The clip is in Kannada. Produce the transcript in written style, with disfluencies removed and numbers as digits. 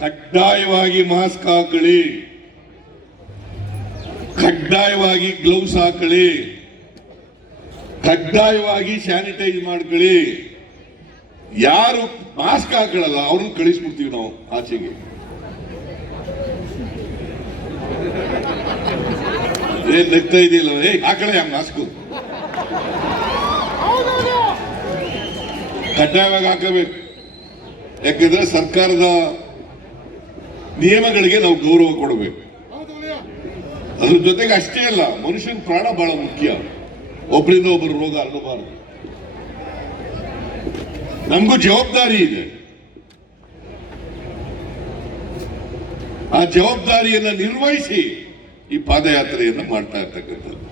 ಕಡ್ಡಾಯವಾಗಿ ಮಾಸ್ಕ್ ಹಾಕೊಳ್ಳಿ, ಕಡ್ಡಾಯವಾಗಿ ಗ್ಲೌಸ್ ಹಾಕೊಳ್ಳಿ, ಕಡ್ಡಾಯವಾಗಿ ಸ್ಯಾನಿಟೈಸ್ ಮಾಡ್ಕೊಳ್ಳಿ. ಯಾರು ಮಾಸ್ಕ್ ಹಾಕೊಳ್ಳಲ್ಲ ಅವ್ರನ್ನ ಕಳಿಸ್ಬಿಡ್ತೀವಿ ನಾವು ಆಚೆಗೆ. ಏನ್ ನಗ್ತಾ ಇದೆಯಲ್ಲ, ಹಾಕೊಳ್ಳಿ ಆ ಮಾಸ್ಕ್. ಕಡ್ಡಾಯವಾಗಿ ಹಾಕಬೇಕು. ಯಾಕಂದ್ರೆ ಸರ್ಕಾರದ ನಿಯಮಗಳಿಗೆ ನಾವು ಗೌರವ ಕೊಡಬೇಕು. ಅದ್ರ ಜೊತೆಗೆ ಅಷ್ಟೇ ಅಲ್ಲ, ಮನುಷ್ಯನ ಪ್ರಾಣ ಬಹಳ ಮುಖ್ಯ. ಒಬ್ಬರಿಂದ ಒಬ್ಬರು ರೋಗ ಹರಡಬಾರದು. ನಮಗೂ ಜವಾಬ್ದಾರಿ ಇದೆ. ಆ ಜವಾಬ್ದಾರಿಯನ್ನು ನಿರ್ವಹಿಸಿ ಈ ಪಾದಯಾತ್ರೆಯನ್ನು ಮಾಡ್ತಾ ಇರ್ತಕ್ಕಂಥದ್ದು.